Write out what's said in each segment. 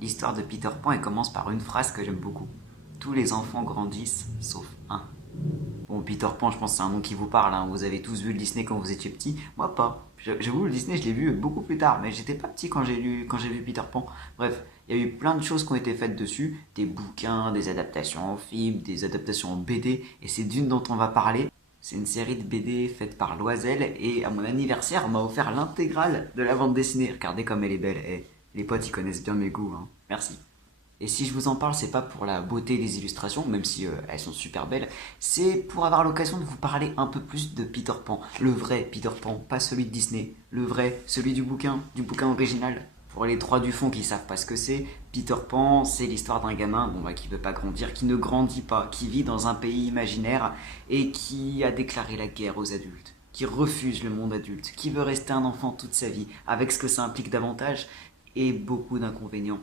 L'histoire de Peter Pan, elle commence par une phrase que j'aime beaucoup. Tous les enfants grandissent, sauf un. Bon, Peter Pan, je pense que c'est un nom qui vous parle, hein. Vous avez tous vu le Disney quand vous étiez petit. Moi, pas. J'avoue, le Disney, je l'ai vu beaucoup plus tard, mais j'étais pas petit quand j'ai vu Peter Pan. Bref, il y a eu plein de choses qui ont été faites dessus. Des bouquins, des adaptations en film, des adaptations en BD, et c'est d'une dont on va parler. C'est une série de BD faite par Loisel, et à mon anniversaire, on m'a offert l'intégrale de la bande dessinée. Regardez comme elle est belle. Eh, les potes, ils connaissent bien mes goûts, hein. Merci. Et si je vous en parle, c'est pas pour la beauté des illustrations, même si elles sont super belles, c'est pour avoir l'occasion de vous parler un peu plus de Peter Pan. Le vrai Peter Pan, pas celui de Disney. Le vrai, celui du bouquin original. Pour les trois du fond qui savent pas ce que c'est, Peter Pan, c'est l'histoire d'un gamin qui veut pas grandir, qui ne grandit pas, qui vit dans un pays imaginaire et qui a déclaré la guerre aux adultes, qui refuse le monde adulte, qui veut rester un enfant toute sa vie, avec ce que ça implique d'avantages et beaucoup d'inconvénients.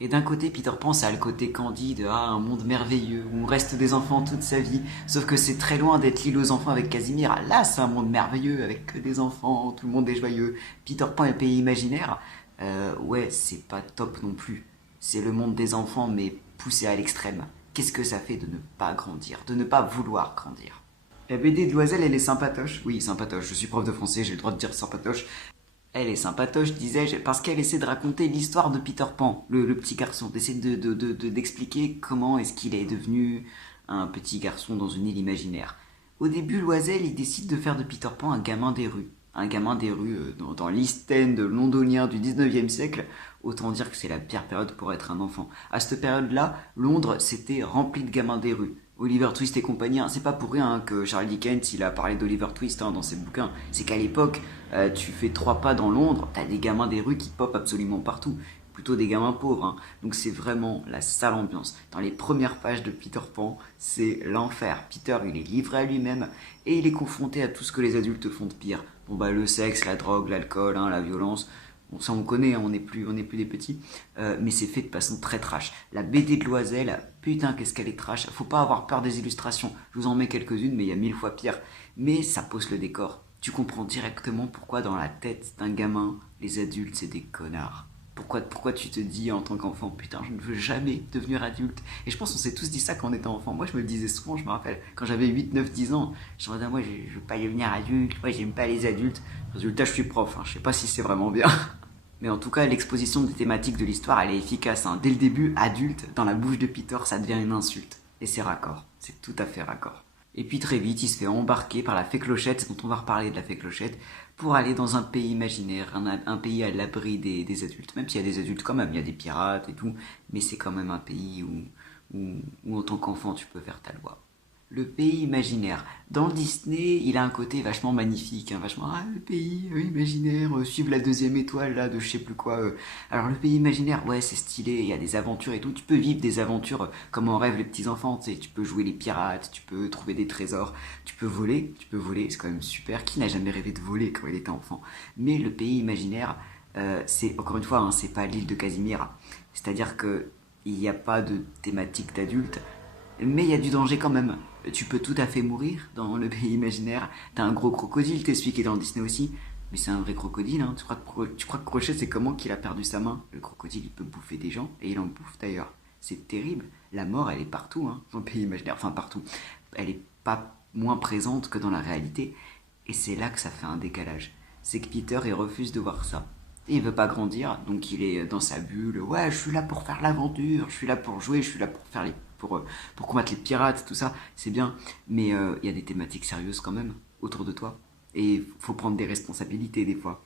Et d'un côté, Peter Pan, ça a le côté candide, ah, un monde merveilleux, où on reste des enfants toute sa vie. Sauf que c'est très loin d'être l'île aux enfants avec Casimir. Ah, là, c'est un monde merveilleux, avec que des enfants, tout le monde est joyeux. Peter Pan et le pays imaginaire, ouais, c'est pas top non plus. C'est le monde des enfants, mais poussé à l'extrême. Qu'est-ce que ça fait de ne pas grandir, de ne pas vouloir grandir? La BD de Loisel, elle est sympatoche. Oui, sympatoche, je suis prof de français, j'ai le droit de dire sympatoche. Elle est sympatoche, disais-je, parce qu'elle essaie de raconter l'histoire de Peter Pan, le petit garçon, d'essayer d'expliquer comment est-ce qu'il est devenu un petit garçon dans une île imaginaire. Au début, Loisel, il décide de faire de Peter Pan un gamin des rues. Un gamin des rues dans l'East End londonien du 19e siècle, autant dire que c'est la pire période pour être un enfant. À cette période-là, Londres, c'était rempli de gamins des rues. Oliver Twist et compagnie, hein, c'est pas pour rien que Charles Dickens il a parlé d'Oliver Twist dans ses bouquins. C'est qu'à l'époque, tu fais trois pas dans Londres, t'as des gamins des rues qui popent absolument partout. Plutôt des gamins pauvres, hein. Donc c'est vraiment la sale ambiance. Dans les premières pages de Peter Pan, c'est l'enfer. Peter, il est livré à lui-même et il est confronté à tout ce que les adultes font de pire. Bon bah le sexe, la drogue, l'alcool, hein, la violence. Bon, ça on connaît, hein, on est plus des petits, mais c'est fait de façon très trash. La BD de Loisel, putain qu'est-ce qu'elle est trash. Faut pas avoir peur des illustrations. Je vous en mets quelques-unes, mais il y a mille fois pire. Mais ça pose le décor. Tu comprends directement pourquoi dans la tête d'un gamin, les adultes c'est des connards. Pourquoi tu te dis en tant qu'enfant, putain, je ne veux jamais devenir adulte. Et je pense qu'on s'est tous dit ça quand on était enfant. Moi, je me le disais souvent, je me rappelle, quand j'avais 8, 9, 10 ans, je me disais, moi, je veux pas devenir adulte, moi, j'aime pas les adultes. Résultat, je suis prof, hein. Je sais pas si c'est vraiment bien. Mais en tout cas, l'exposition des thématiques de l'histoire, elle est efficace, hein. Dès le début, adulte, dans la bouche de Peter, ça devient une insulte. Et c'est raccord. C'est tout à fait raccord. Et puis très vite, il se fait embarquer par la fée Clochette, dont on va reparler de la fée Clochette, pour aller dans un pays imaginaire, un pays à l'abri des adultes. Même s'il y a des adultes quand même, il y a des pirates et tout, mais c'est quand même un pays où en tant qu'enfant tu peux faire ta loi. Le pays imaginaire. Dans le Disney, il a un côté vachement magnifique, hein, vachement ah le pays imaginaire, suivre la deuxième étoile là de je sais plus quoi. Alors le pays imaginaire, ouais c'est stylé, il y a des aventures et tout. Tu peux vivre des aventures comme en rêvent les petits enfants. Tu sais, tu peux jouer les pirates, tu peux trouver des trésors, tu peux voler, c'est quand même super. Qui n'a jamais rêvé de voler quand il était enfant? Mais le pays imaginaire, c'est encore une fois, hein, c'est pas l'île de Casimir. C'est-à-dire que il n'y a pas de thématique d'adulte, mais il y a du danger quand même. Tu peux tout à fait mourir dans le pays imaginaire. T'as un gros crocodile, t'es celui qui est dans le Disney aussi. Mais c'est un vrai crocodile, hein. Tu crois que Crochet, c'est comment qu'il a perdu sa main? Le crocodile, il peut bouffer des gens, et il en bouffe d'ailleurs. C'est terrible. La mort, elle est partout, hein, dans le pays imaginaire. Enfin, partout. Elle est pas moins présente que dans la réalité. Et c'est là que ça fait un décalage. C'est que Peter, il refuse de voir ça. Et il veut pas grandir, donc il est dans sa bulle. Ouais, je suis là pour faire l'aventure, je suis là pour jouer, je suis là pour faire pour combattre les pirates, tout ça, c'est bien. Mais il y a des thématiques sérieuses quand même autour de toi. Et il faut prendre des responsabilités des fois.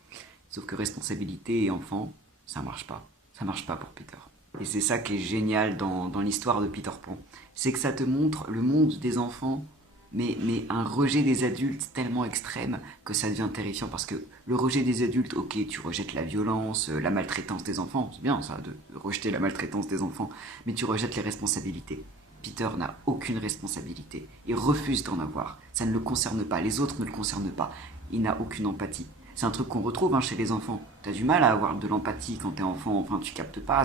Sauf que responsabilité et enfant, ça marche pas. Ça marche pas pour Peter. Et c'est ça qui est génial dans l'histoire de Peter Pan. C'est que ça te montre le monde des enfants, mais un rejet des adultes tellement extrême que ça devient terrifiant. Parce que le rejet des adultes, ok, tu rejettes la violence, la maltraitance des enfants, c'est bien ça, de rejeter la maltraitance des enfants, mais tu rejettes les responsabilités. Peter n'a aucune responsabilité. Il refuse d'en avoir. Ça ne le concerne pas. Les autres ne le concernent pas. Il n'a aucune empathie. C'est un truc qu'on retrouve hein, chez les enfants. T'as du mal à avoir de l'empathie quand t'es enfant. Enfin, tu captes pas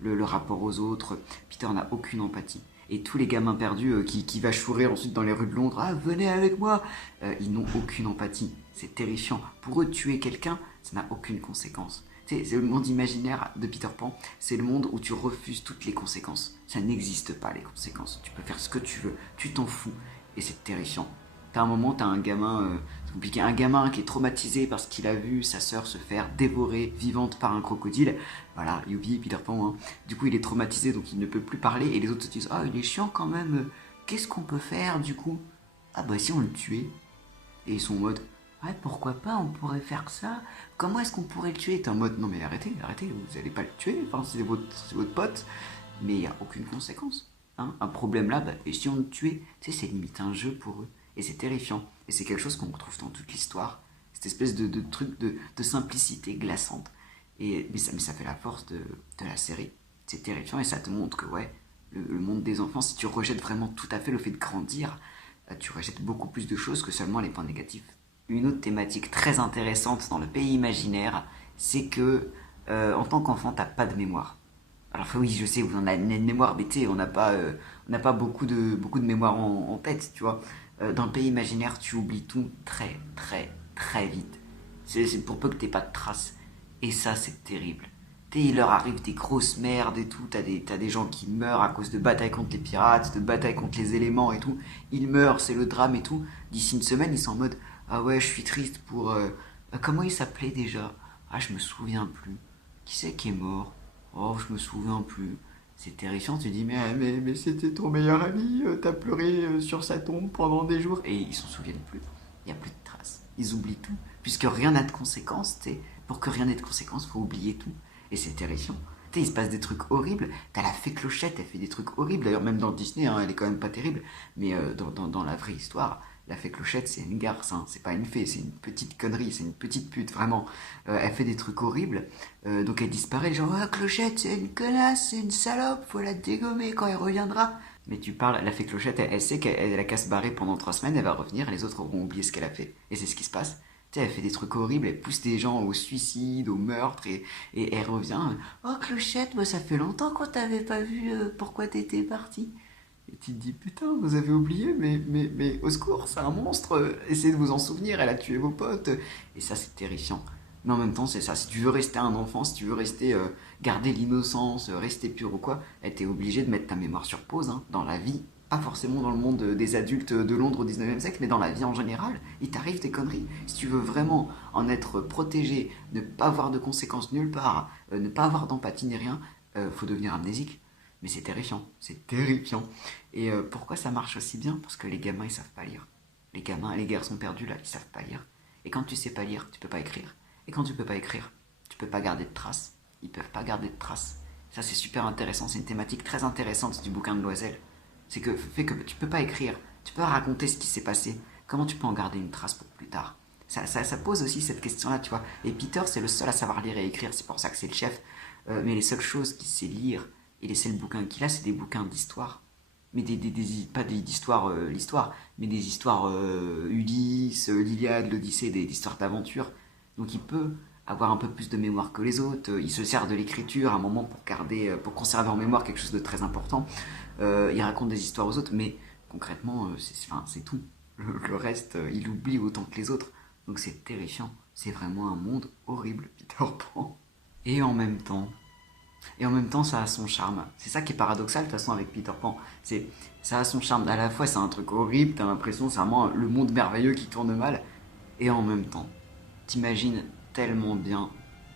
le rapport aux autres. Peter n'a aucune empathie. Et tous les gamins perdus qui va chourer ensuite dans les rues de Londres, ah venez avec moi, ils n'ont aucune empathie. C'est terrifiant. Pour eux, tuer quelqu'un, ça n'a aucune conséquence. C'est le monde imaginaire de Peter Pan, c'est le monde où tu refuses toutes les conséquences. Ça n'existe pas, les conséquences. Tu peux faire ce que tu veux, tu t'en fous. Et c'est terrifiant. T'as un moment, t'as un gamin, c'est compliqué, un gamin qui est traumatisé parce qu'il a vu sa sœur se faire dévorer vivante par un crocodile. Voilà, youpi, Peter Pan, hein. Du coup, il est traumatisé, donc il ne peut plus parler. Et les autres se disent, ah, il est chiant quand même. Qu'est-ce qu'on peut faire, du coup? Ah bah si on le tuait. Et ils sont en mode, ouais, pourquoi pas, on pourrait faire ça. Comment est-ce qu'on pourrait le tuer? T'es en mode, non mais arrêtez, arrêtez, vous allez pas le tuer, enfin c'est votre pote. Mais il n'y a aucune conséquence. Hein. Un problème là, bah, et si on le tuait? Tu sais, c'est limite un jeu pour eux. Et c'est terrifiant. Et c'est quelque chose qu'on retrouve dans toute l'histoire. Cette espèce de truc de simplicité glaçante. Mais ça fait la force de la série. C'est terrifiant et ça te montre que ouais, le monde des enfants, si tu rejettes vraiment tout à fait le fait de grandir, tu rejettes beaucoup plus de choses que seulement les points négatifs. Une autre thématique très intéressante dans le pays imaginaire, c'est que en tant qu'enfant, t'as pas de mémoire. Alors oui, je sais, vous en avez une mémoire, mais tu sais, on n'a pas beaucoup de mémoire en tête, tu vois. Dans le pays imaginaire, tu oublies tout très, très, très vite. C'est pour peu que t'aies pas de traces. Et ça, c'est terrible. Tu sais, il leur arrive des grosses merdes et tout. T'as des gens qui meurent à cause de batailles contre les pirates, de batailles contre les éléments et tout. Ils meurent, c'est le drame et tout. D'ici une semaine, ils sont en mode, ah ouais, je suis triste pour... comment il s'appelait déjà? Ah, je me souviens plus. Qui c'est qui est mort? Oh, je me souviens plus. C'est terrifiant, tu dis, mais c'était ton meilleur ami, t'as pleuré sur sa tombe pendant des jours. Et ils s'en souviennent plus. Il n'y a plus de traces. Ils oublient tout. Puisque rien n'a de conséquences, tu sais. Pour que rien n'ait de conséquences, faut oublier tout. Et c'est terrifiant. Tu sais, il se passe des trucs horribles. T'as la fée Clochette, elle fait des trucs horribles. D'ailleurs, même dans Disney, hein, elle est quand même pas terrible. Mais dans la vraie histoire, la fée Clochette, c'est une garce, hein. C'est pas une fée, c'est une petite connerie, c'est une petite pute, vraiment. Elle fait des trucs horribles, donc elle disparaît, genre, ah, Clochette, c'est une connasse, c'est une salope, faut la dégommer quand elle reviendra. Mais tu parles, la fée Clochette, elle sait qu'elle a qu'à se barrer pendant 3 semaines, elle va revenir, et les autres auront oublié ce qu'elle a fait. Et c'est ce qui se passe. Tu sais, elle fait des trucs horribles, elle pousse des gens au suicide, au meurtre, et elle revient. Oh Clochette, bah, ça fait longtemps qu'on t'avait pas vu, pourquoi t'étais partie? Et tu te dis, putain, vous avez oublié, mais au secours, c'est un monstre, essayez de vous en souvenir, elle a tué vos potes. Et ça, c'est terrifiant. Mais en même temps, c'est ça, si tu veux rester un enfant, si tu veux rester, garder l'innocence, rester pur ou quoi, t'es obligé de mettre ta mémoire sur pause, hein, dans la vie. Pas forcément dans le monde des adultes de Londres au 19e siècle, mais dans la vie en général, il t'arrive des conneries. Si tu veux vraiment en être protégé, ne pas avoir de conséquences nulle part, ne pas avoir d'empathie ni rien, faut devenir amnésique. Mais c'est terrifiant, c'est terrifiant. Et pourquoi ça marche aussi bien? Parce que les gamins, ils savent pas lire. Les gamins, les garçons perdus, là, ils savent pas lire. Et quand tu sais pas lire, tu peux pas écrire. Et quand tu peux pas écrire, tu peux pas garder de traces. Ils peuvent pas garder de traces. Ça, c'est super intéressant. C'est une thématique très intéressante du bouquin de Loisel. C'est que fait que tu peux pas écrire. Tu peux pas raconter ce qui s'est passé. Comment tu peux en garder une trace pour plus tard? Ça pose aussi cette question-là, tu vois. Et Peter, c'est le seul à savoir lire et écrire. C'est pour ça que c'est le chef. Mais les seules choses qu'il sait lire et les seuls bouquins qu'il a, c'est des bouquins d'histoire. Mais pas d'histoire, l'histoire, mais des histoires Ulysse, l'Iliade, l'Odyssée, des histoires d'aventure. Donc il peut avoir un peu plus de mémoire que les autres. Il se sert de l'écriture à un moment pour garder, pour conserver en mémoire quelque chose de très important. Il raconte des histoires aux autres, mais concrètement, c'est tout. Le reste, il oublie autant que les autres. Donc c'est terrifiant. C'est vraiment un monde horrible, Peter Pan. Et en même temps, ça a son charme. C'est ça qui est paradoxal, de toute façon, avec Peter Pan. Ça a son charme. À la fois, c'est un truc horrible, t'as l'impression, c'est vraiment le monde merveilleux qui tourne mal. Et en même temps, t'imagines tellement bien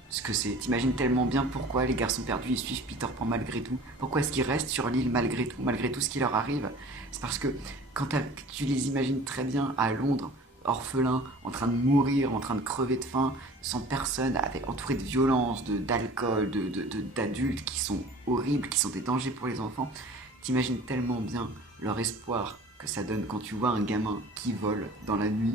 ce que c'est. T'imagines tellement bien pourquoi les garçons perdus, ils suivent Peter Pan malgré tout. Pourquoi est-ce qu'ils restent sur l'île malgré tout ce qui leur arrive. C'est parce que quand tu les imagines très bien à Londres, orphelins, en train de mourir, en train de crever de faim, sans personne, entourés de violence, d'alcool, d'adultes qui sont horribles, qui sont des dangers pour les enfants. T'imagines tellement bien leur espoir que ça donne quand tu vois un gamin qui vole dans la nuit,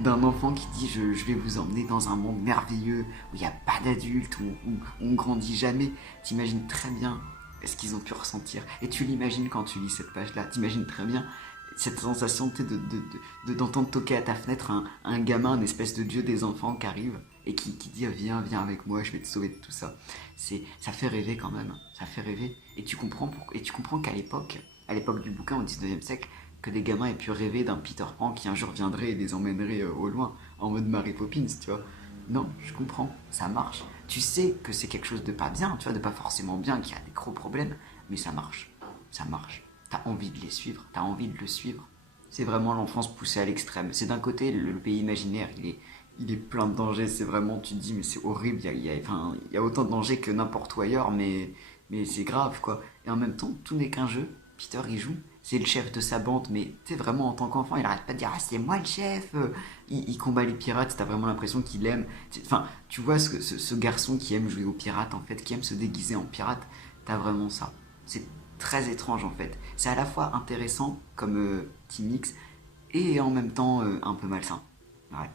d'un enfant qui dit je vais vous emmener dans un monde merveilleux où il n'y a pas d'adultes, où on grandit jamais. T'imagines très bien ce qu'ils ont pu ressentir. Et tu l'imagines quand tu lis cette page-là, t'imagines très bien cette sensation d'entendre toquer à ta fenêtre un gamin, une espèce de dieu des enfants qui arrive et qui dit viens avec moi, je vais te sauver de tout ça. Ça fait rêver quand même, ça fait rêver. Et tu comprends qu'à l'époque du bouquin au 19e siècle, que des gamins aient pu rêver d'un Peter Pan qui un jour viendrait et les emmènerait au loin, en mode Mary Poppins, tu vois. Non, je comprends, ça marche. Tu sais que c'est quelque chose de pas bien, tu vois, de pas forcément bien, qu'il y a des gros problèmes, mais ça marche. Ça marche. T'as envie de les suivre, t'as envie de le suivre. C'est vraiment l'enfance poussée à l'extrême. C'est d'un côté, le pays imaginaire, il est plein de dangers. C'est vraiment, tu te dis, mais c'est horrible, enfin, il y a autant de dangers que n'importe où ailleurs, mais c'est grave, quoi. Et en même temps, tout n'est qu'un jeu. Peter, il joue. C'est le chef de sa bande, mais tu sais, vraiment, en tant qu'enfant, il arrête pas de dire, ah, c'est moi le chef. Il combat les pirates, t'as vraiment l'impression qu'il aime. Enfin, tu vois ce garçon qui aime jouer aux pirates, en fait, qui aime se déguiser en pirate, t'as vraiment ça. C'est très étrange, en fait. C'est à la fois intéressant, comme Team X, et en même temps un peu malsain. Ouais.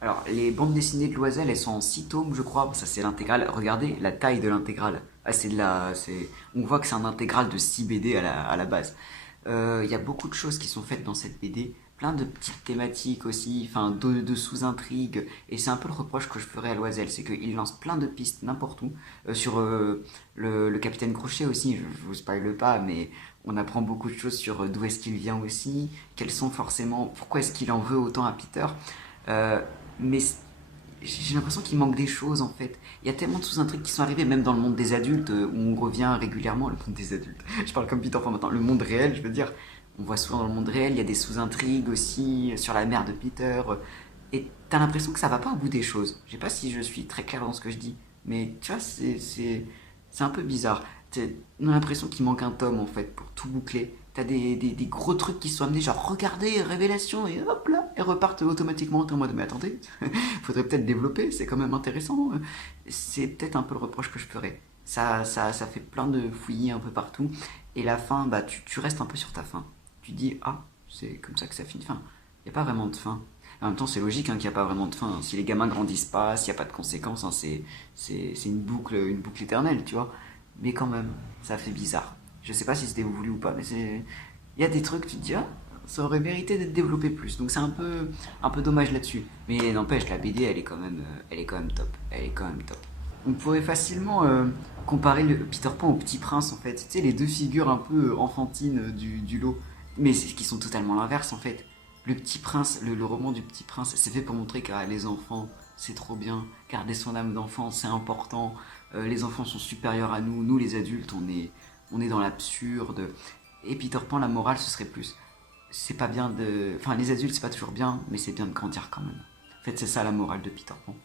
Alors, les bandes dessinées de Loisel, elles sont en 6 tomes, je crois. Ça, c'est l'intégrale. Regardez la taille de l'intégrale. Ah, on voit que c'est un intégral de 6 BD à la base. Il y a beaucoup de choses qui sont faites dans cette BD. Plein de petites thématiques aussi, enfin, de sous-intrigues. Et c'est un peu le reproche que je ferais à Loisel. C'est qu'il lance plein de pistes n'importe où. Sur le Capitaine Crochet aussi, je vous spoile pas, mais on apprend beaucoup de choses sur d'où est-ce qu'il vient aussi. Quels sont forcément. Pourquoi est-ce qu'il en veut autant à Peter. Euh, mais j'ai l'impression qu'il manque des choses en fait. Il y a tellement de sous-intrigues qui sont arrivées, même dans le monde des adultes, où on revient régulièrement. Le monde des adultes, je parle comme Peter Pan maintenant. Le monde réel, je veux dire, on voit souvent dans le monde réel, il y a des sous-intrigues aussi sur la mère de Peter. Et t'as l'impression que ça va pas au bout des choses. Je sais pas si je suis très clair dans ce que je dis, mais tu vois, c'est un peu bizarre. On a l'impression qu'il manque un tome en fait pour tout boucler. T'as des gros trucs qui sont amenés, genre regardez, révélation, et hop là, et repartent automatiquement. T'es en mode, mais attendez, faudrait peut-être développer, c'est quand même intéressant. C'est peut-être un peu le reproche que je ferais. Ça fait plein de fouillis un peu partout, et la fin, bah tu restes un peu sur ta fin. Tu dis, ah, c'est comme ça que ça finit. Enfin, il n'y a pas vraiment de fin. En même temps, c'est logique hein, qu'il n'y a pas vraiment de fin. Hein. Si les gamins grandissent pas, s'il n'y a pas de conséquences, hein, c'est une boucle éternelle, tu vois. Mais quand même, ça fait bizarre. Je sais pas si c'était voulu ou pas, mais c'est. Il y a des trucs, tu te dis, ah, ça aurait mérité d'être développé plus. Donc c'est un peu dommage là-dessus. Mais n'empêche, la BD, elle est quand même top. Elle est quand même top. On pourrait facilement comparer le Peter Pan au Petit Prince, en fait. Tu sais, les deux figures un peu enfantines du lot. Mais c'est qui sont totalement l'inverse, en fait. Le Petit Prince, le roman du Petit Prince, c'est fait pour montrer que les enfants, c'est trop bien. Garder son âme d'enfant, c'est important. Les enfants sont supérieurs à nous. Nous, les adultes, on est dans l'absurde. Et Peter Pan, la morale, ce serait plus. C'est pas bien de. Enfin, les adultes, c'est pas toujours bien, mais c'est bien de grandir quand même. En fait, c'est ça la morale de Peter Pan.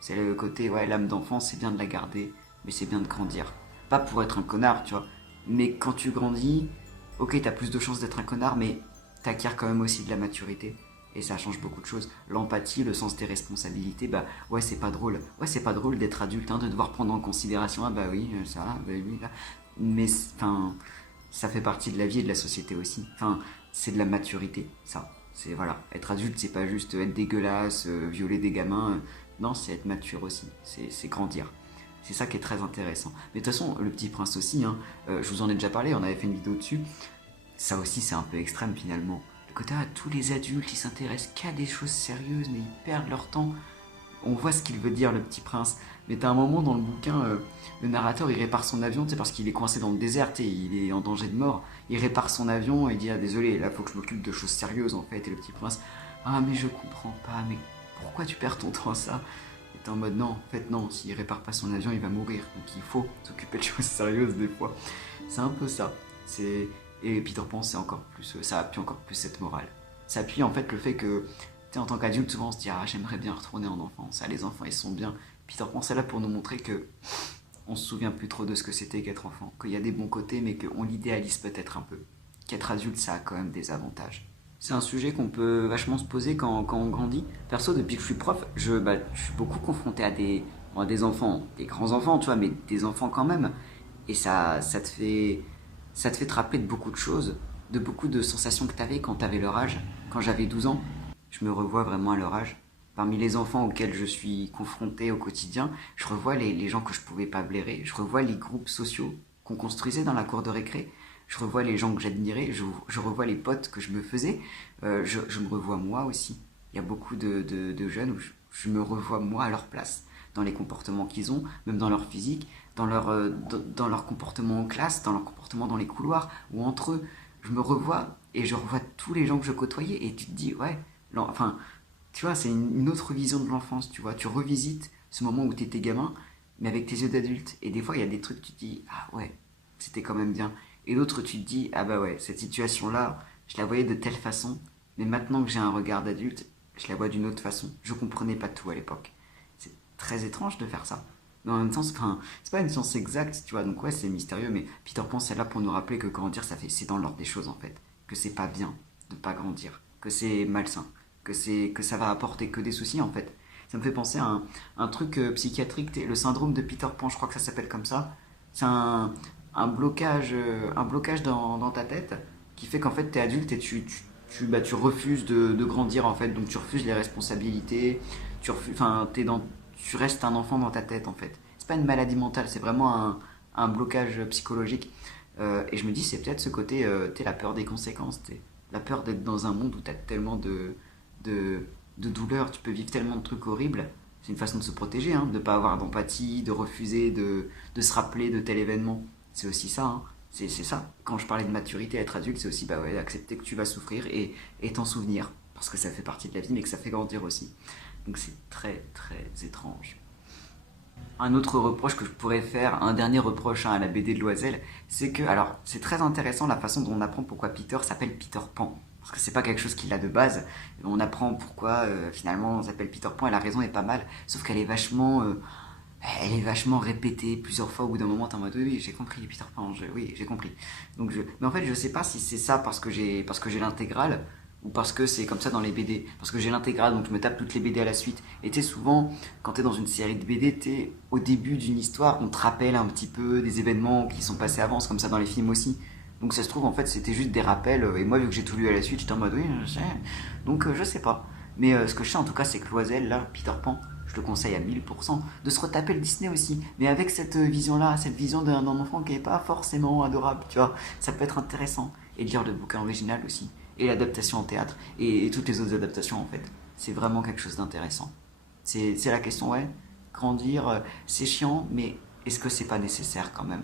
C'est le côté, ouais, l'âme d'enfant, c'est bien de la garder, mais c'est bien de grandir. Pas pour être un connard, tu vois. Mais quand tu grandis, ok, t'as plus de chances d'être un connard, mais t'acquiers quand même aussi de la maturité. Et ça change beaucoup de choses. L'empathie, le sens des responsabilités, bah ouais, c'est pas drôle. Ouais, c'est pas drôle d'être adulte, hein, de devoir prendre en considération, ah bah oui, ça, bah oui, là. Mais, enfin, ça fait partie de la vie et de la société aussi. Enfin, c'est de la maturité, ça. C'est, voilà, être adulte, c'est pas juste être dégueulasse, violer des gamins. Non, c'est être mature aussi. C'est grandir. C'est ça qui est très intéressant. Mais de toute façon, le Petit Prince aussi, hein, je vous en ai déjà parlé, on avait fait une vidéo dessus. Ça aussi, c'est un peu extrême finalement. Le côté, tous les adultes, ils s'intéressent qu'à des choses sérieuses, mais ils perdent leur temps. On voit ce qu'il veut dire, le Petit Prince. Mais t'as un moment dans le bouquin, le narrateur, il répare son avion, tu sais, parce qu'il est coincé dans le désert, il est en danger de mort. Il répare son avion et il dit, ah désolé, là, faut que je m'occupe de choses sérieuses en fait. Et le Petit Prince, ah mais je comprends pas, mais pourquoi tu perds ton temps à ça? Et t'es en mode, non, en fait non, s'il répare pas son avion, il va mourir. Donc il faut s'occuper de choses sérieuses des fois. C'est un peu ça. C'est Et Peter Pan, c'est encore plus, ça appuie encore plus cette morale. Ça appuie en fait le fait que, tu sais, en tant qu'adulte, souvent on se dit ah j'aimerais bien retourner en enfance. Ah les enfants ils sont bien. Peter Pan c'est là pour nous montrer que on se souvient plus trop de ce que c'était qu'être enfant, qu'il y a des bons côtés mais qu'on l'idéalise peut-être un peu. Qu'être adulte ça a quand même des avantages. C'est un sujet qu'on peut vachement se poser quand on grandit. Perso, depuis que je suis prof, je suis beaucoup confronté à des enfants, des grands enfants, tu vois, mais des enfants quand même. Et ça te fait te rappeler de beaucoup de choses, de beaucoup de sensations que tu avais quand tu avais leur âge. Quand j'avais 12 ans, je me revois vraiment à leur âge. Parmi les enfants auxquels je suis confronté au quotidien, je revois les gens que je pouvais pas blairer, je revois les groupes sociaux qu'on construisait dans la cour de récré, je revois les gens que j'admirais, je revois les potes que je me faisais, je me revois moi aussi. Il y a beaucoup de jeunes où je me revois moi à leur place, dans les comportements qu'ils ont, même dans leur physique, dans leur comportement en classe, dans leur comportement dans les couloirs ou entre eux. Je me revois et je revois tous les gens que je côtoyais et tu te dis, ouais, non, enfin, Tu vois, c'est une autre vision de l'enfance, tu vois. Tu revisites ce moment où tu étais gamin, mais avec tes yeux d'adulte. Et des fois, il y a des trucs, tu te dis, ah ouais, c'était quand même bien. Et d'autres, tu te dis, ah bah ouais, cette situation-là, je la voyais de telle façon, mais maintenant que j'ai un regard d'adulte, je la vois d'une autre façon. Je comprenais pas tout à l'époque. C'est très étrange de faire ça. Mais en même temps, enfin, c'est pas une science exacte, tu vois, donc ouais, c'est mystérieux, mais Peter Pan, c'est là pour nous rappeler que grandir, c'est dans l'ordre des choses, en fait. Que c'est pas bien de pas grandir, que c'est malsain, que ça va apporter que des soucis, en fait. Ça me fait penser à un truc psychiatrique, le syndrome de Peter Pan, je crois que ça s'appelle comme ça. C'est un blocage dans ta tête qui fait qu'en fait, t'es adulte et tu refuses de grandir, en fait, donc tu refuses les responsabilités, enfin, tu restes un enfant dans ta tête en fait. C'est pas une maladie mentale, c'est vraiment un blocage psychologique. Et je me dis, c'est peut-être ce côté, t'es la peur des conséquences, t'es la peur d'être dans un monde où t'as tellement de, de douleurs, tu peux vivre tellement de trucs horribles. C'est une façon de se protéger, hein, de pas avoir d'empathie, de refuser de se rappeler de tel événement. C'est aussi ça, hein. C'est ça. Quand je parlais de maturité, être adulte, c'est aussi bah ouais, accepter que tu vas souffrir et t'en souvenir. Parce que ça fait partie de la vie, mais que ça fait grandir aussi. Donc c'est très très étrange. Un autre reproche que je pourrais faire, un dernier reproche à la BD de Loisel, c'est que, alors c'est très intéressant la façon dont on apprend pourquoi Peter s'appelle Peter Pan. Parce que c'est pas quelque chose qu'il a de base. On apprend pourquoi finalement on s'appelle Peter Pan et la raison est pas mal. Sauf qu'elle est elle est vachement répétée plusieurs fois. Au bout d'un moment, t'es en mode oui, oui, j'ai compris Peter Pan, oui, j'ai compris. Mais en fait, je sais pas si c'est ça parce que j'ai l'intégrale ou parce que c'est comme ça dans les BD. Parce que j'ai l'intégrale, donc je me tape toutes les BD à la suite. Et tu sais, souvent, quand t'es dans une série de BD, t'es au début d'une histoire, on te rappelle un petit peu des événements qui sont passés avant, c'est comme ça dans les films aussi. Donc ça se trouve, en fait, c'était juste des rappels. Et moi, vu que j'ai tout lu à la suite, j'étais en mode oui, je sais. Donc je sais pas. Mais ce que je sais en tout cas, c'est que Loisel, là, Peter Pan, je te conseille à 1000% de se retaper le Disney aussi. Mais avec cette vision-là, cette vision d'un enfant qui est pas forcément adorable, tu vois. Ça peut être intéressant. Et de lire le bouquin original aussi et l'adaptation en théâtre et toutes les autres adaptations en fait. C'est vraiment quelque chose d'intéressant. C'est la question, ouais, grandir, c'est chiant, mais est-ce que c'est pas nécessaire quand même?